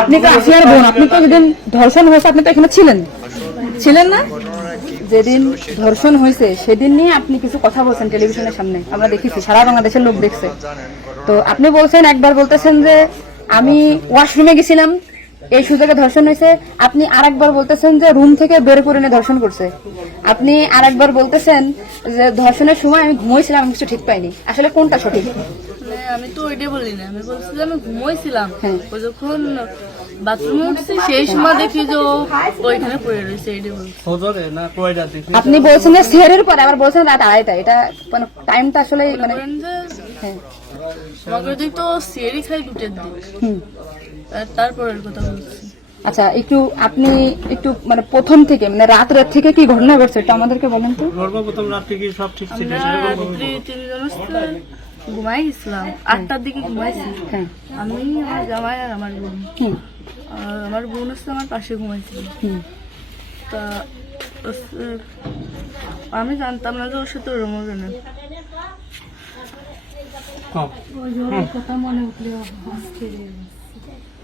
আপনি তো আসিয়ার বোন, আপনি তো যেদিন ধর্ষণ হয়েছে, আপনি তো এখানে ছিলেন। ছিলেন না? যেদিন ধর্ষণ হয়েছে, সেদিন নিয়ে আপনি কিছু কথা বলছেন টেলিভিশনের সামনে। আমরা দেখেছি, সারা বাংলাদেশের লোক দেখছে। তো আপনি বলছেন, একবার বলতেছেন যে আমি ওয়াশরুমে গেছিলাম, এই সুযোগে ধর্ষণ হয়েছে। আপনি আরেকবার বলতেছেন যে রুম থেকে বের করে নিয়ে ধর্ষণ করছে। আপনি আরেকবার বলতেছেন যে ধর্ষণের সময় আমি ঘুমোইছিলাম, আমি কিছু ঠিক পাইনি। আসলে কোনটা সঠিক? আমি তো ওইটাই বলি না আমি বলছিলাম আমি ঘুমোইছিলাম। হ্যাঁ। ও যখন বাথরুমে উঠছি সেই সময় দেখি যে ও ওইখানে পড়ে রয়েছে এইটাই বলছি। ফজরে না কয়টা দেখি আপনি বলছেন যে সেহের পরে আবার বলছেন রাত আড়াইটা এটা মানে টাইমটা আসলে মানে হ্যাঁ। আমাকে দিক তো খাই দুটের দিক তারপরের কথা বলছি। আচ্ছা একটু আপনি একটু মানে প্রথম থেকে মানে রাত রাত থেকে কি ঘটনা ঘটছে এটা আমাদেরকে বলেন তো। সর্বপ্রথম রাত থেকে সব ঠিক ছিল? ঘুমাই গেছিলাম। আটটার দিকে ঘুমাইছি। হ্যাঁ। আমি আমার জামাই আর আমার বোন। আমার বোন হচ্ছে আমার পাশে ঘুমাইছিল। তা আমি জানতাম না যে ওর সাথে ওরম হবে না।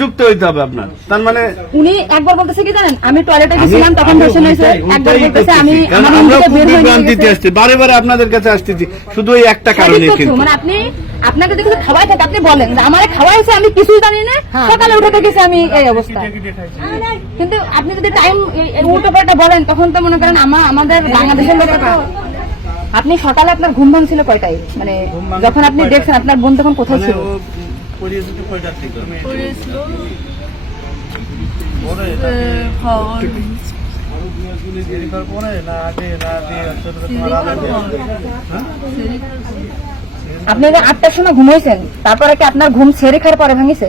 যুক্ত হইতে হবে আপনার। তার মানে উনি একবার বলতেছে কি জানেন? আমি টয়লেটে গেছিলাম তখন ধর্ষণ হয়েছে একবার বলতেছে আমি আমার খুব বের হয়ে গেছে। আসছি। বারে বারে আপনাদের কাছে আসতেছি। শুধু ওই একটা কারণে কিন্তু। মানে আপনি আপনাকে কিছু খাওয়াই থাকে আপনি বলেন যে আমারে খাওয়াইছে আমি কিছুই জানি না। সকালে উঠে দেখেছি আমি এই অবস্থা। কিন্তু আপনি যদি টাইম উল্টো পাল্টা বলেন তখন তো মনে করেন আমার আমাদের বাংলাদেশের লোকের তো আপনি সকালে আপনার ঘুম ভাঙছিল কয়টায়? মানে যখন আপনি দেখছেন আপনার বোন তখন কোথায় মানে ছিল কয়টার পরে পরে না আগে না আগে সিরিকার আপনি আটটার সময় ঘুমাইছেন তারপরে কি আপনার ঘুম ছেড়ে খাওয়ার পরে ভাঙিছে?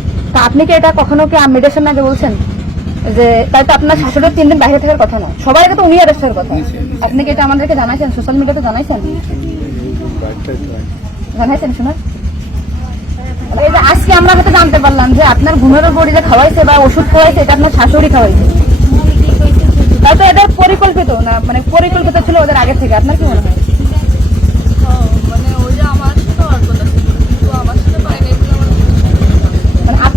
তা আপনি কি এটা কখনো কি মেডির সামনে আগে বলছেন? যে তাই তো আপনার শাশুড়ির তিন দিন বাইরে থাকার কথা না। সবার আগে তো উনি অ্যারেস্ট হওয়ার কথা। আপনি কি এটা আমাদেরকে জানাইছেন? সোশ্যাল মিডিয়াতে জানাইছেন? জানাইছেন শোনা। এই আজকে আমরা হয়তো জানতে পারলাম যে আপনার ঘুমের বড়ি যে খাওয়াইছে বা ওষুধ খাওয়াইছে এটা আপনার শাশুড়ি খাওয়াইছে। তাই তো এদের পরিকল্পিত না মানে পরিকল্পিত ছিল ওদের আগে থেকে। আপনার কি মনে হ্যাঁ, মানে ওই যে আমার সাথে আর কথা ছিল কিন্তু আমার সাথে পাই নাই বলে আমার মানে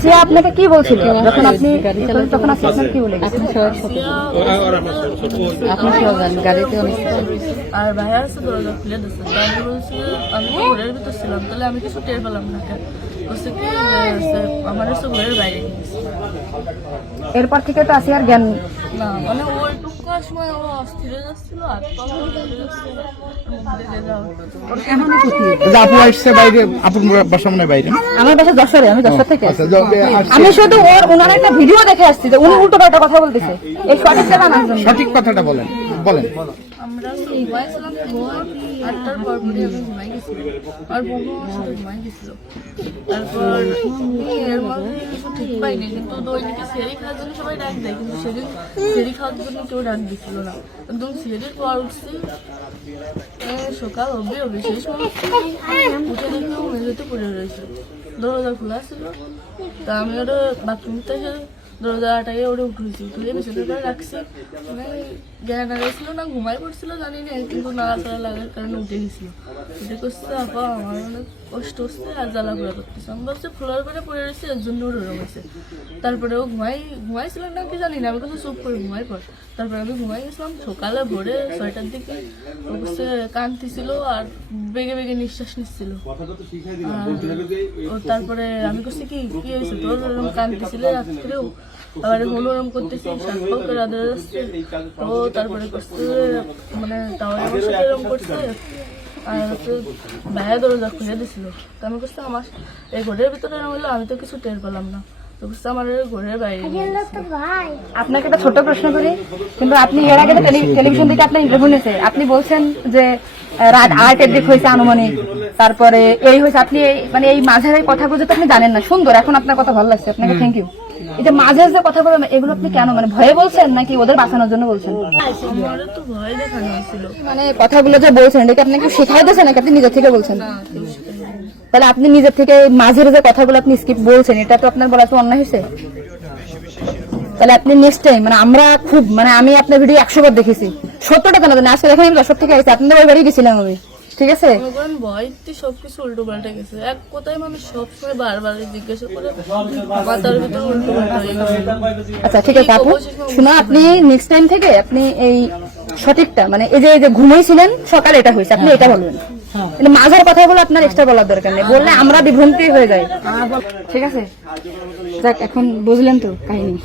আসিয়া আপনাকে কি বলছিল? যখন আপনি তখন আসিয়া আপনাকে কি বলে গেছে? আর ভাইয়া আছে দরজা খুলে দিচ্ছে তারপর বলছে আমি ঘরের ভিতর ছিলাম তাহলে আমি কিছু টের পেলাম না বলছে কি আমার হচ্ছে ঘরের বাইরে এরপর থেকে তো আসিয়ার জ্ঞান না মানে ওইটুকু সময় ও অস্থির যাচ্ছিল আর আপু আসছে বাইরে বাসা মনে বাইরে। আমার বাসা যশোরে আমি যশোর থেকে। আচ্ছা। আমি শুধু ওর ওনার একটা ভিডিও দেখে আসছি যে উনি উল্টো পাল্টা কথা বলতেছে। এই সঠিকটা জানার জন্য। সঠিক কথাটা বলেন। বলেন। আমরা তো ঘুমাইছিলাম আটটার পর পরে আমি ঘুমাই গেছিলাম। আর বউ সাথে ঘুমাই গেছিল। তারপর এর মধ্যে ঠিক পাইনি। কিন্তু দৈনিকে সেরি খাওয়ার জন্য সবাই ডাক দেয় কিন্তু সেদিন সেরি খাওয়ার জন্য কেউ ডাক দিছিল না। একদম সেরির পর উঠছি। সকাল অব্দি সেই উঠে দেখি ও মেঝেতে পড়ে রয়েছে। দরজা খোলা ছিল। তা আমি ওটা বাথরুমতে দরজাটাকে ওটা উঠেছি। উঠে বিছানা করে রাখছি মানে জ্ঞান হারাইছিল না ঘুমাই পড়ছিল, জানি না, কিন্তু নাড়াচাড়া লাগার কারণে উঠে গেছিল। উঠে করছে আপা, আমার অনেক কষ্ট হচ্ছে, আর জ্বালা পোড়া করতেছে। আমি ভাবছি, ফ্লোর করে পড়ে রয়েছে, এর জন্য ওর ওরম হয়েছে। তারপরে ও ঘুমাই, ঘুমাইছিল না, কি জানি না, আমি কিছু চুপ করে ঘুমাই পর। তারপরে আমি ঘুমাই গেছিলাম, সকালে ভোরে ছয়টার দিকে, ও করছে কাঁদতেছিল আর বেগে বেগে নিঃশ্বাস নিচ্ছিল। তারপরে আমি করছি কি কি হয়েছে? তোর কাঁদতেছিল রাত্রেও? আবার হলো ওরম করতেছি করে ও তারপরে করছে মানে সাথে এরকম করছে। আর হচ্ছে ভাইয়া দরজা খুলে দিছিল। তো আমি করছি আমার এই ঘরের ভিতরে এরকম হলো আমি তো কিছু টের পেলাম না। তো করছে আমার এই ঘরের বাইরে আপনাকে একটা ছোট প্রশ্ন করি কিন্তু আপনি এর আগে টেলিভিশন থেকে আপনার ইন্টারভিউ নিয়েছে। আপনি বলছেন যে রাত আটের দিক হয়েছে আনুমানিক। তারপরে এই হয়েছে আপনি এই- মানে এই মাঝের এই কথাগুলো তো আপনি জানেন না। সুন্দর এখন আপনার কথা ভালো লাগছে। আপনাকে থ্যাংক ইউ যে মাঝের যে কথাগুলো এগুলো আপনি কেন মানে ভয়ে বলছেন নাকি ওদের বাঁচানোর জন্য বলছেন? মানে কথাগুলো যে বলছেন এটা কি আপনাকে শেখাই নাকি আপনি নিজের থেকে বলছেন। তাহলে আপনি নিজের থেকে মাঝের যে কথাগুলো আপনি স্কিপ বলছেন এটা তো আপনার বলা তো অন্যায় হয়েছে? তাহলে আপনি নেক্সট টাইম মানে আমরা খুব মানে আমি আপনার ভিডিও একশো বার দেখেছি। সত্যটা কেন আজকে দেখেন আমি যশোর থেকে আইছি আপনাদের ওই বাড়ি গেছিলাম আমি। ঠিক আছে? মনে করেন ভয়তে সবকিছু উল্টো পাল্টে গেছে। এক কথায় মানুষ সবসময় বারবার জিজ্ঞাসা করে মাথার ভিতর উল্টো পাল্টা হয়ে গেছে। আচ্ছা ঠিক আছে আপু। শোনো আপনি নেক্সট টাইম থেকে আপনি এই সঠিকটা মানে এই যে এই যে ঘুমাইছিলেন সকালে এটা হয়েছে আপনি এটা বলবেন। কিন্তু কথা বলে আপনার এক্সট্রা বলার দরকার নেই। বললে আমরা বিভ্রান্তি হয়ে যাই। ঠিক আছে? যাক এখন বুঝলেন তো কাহিনী।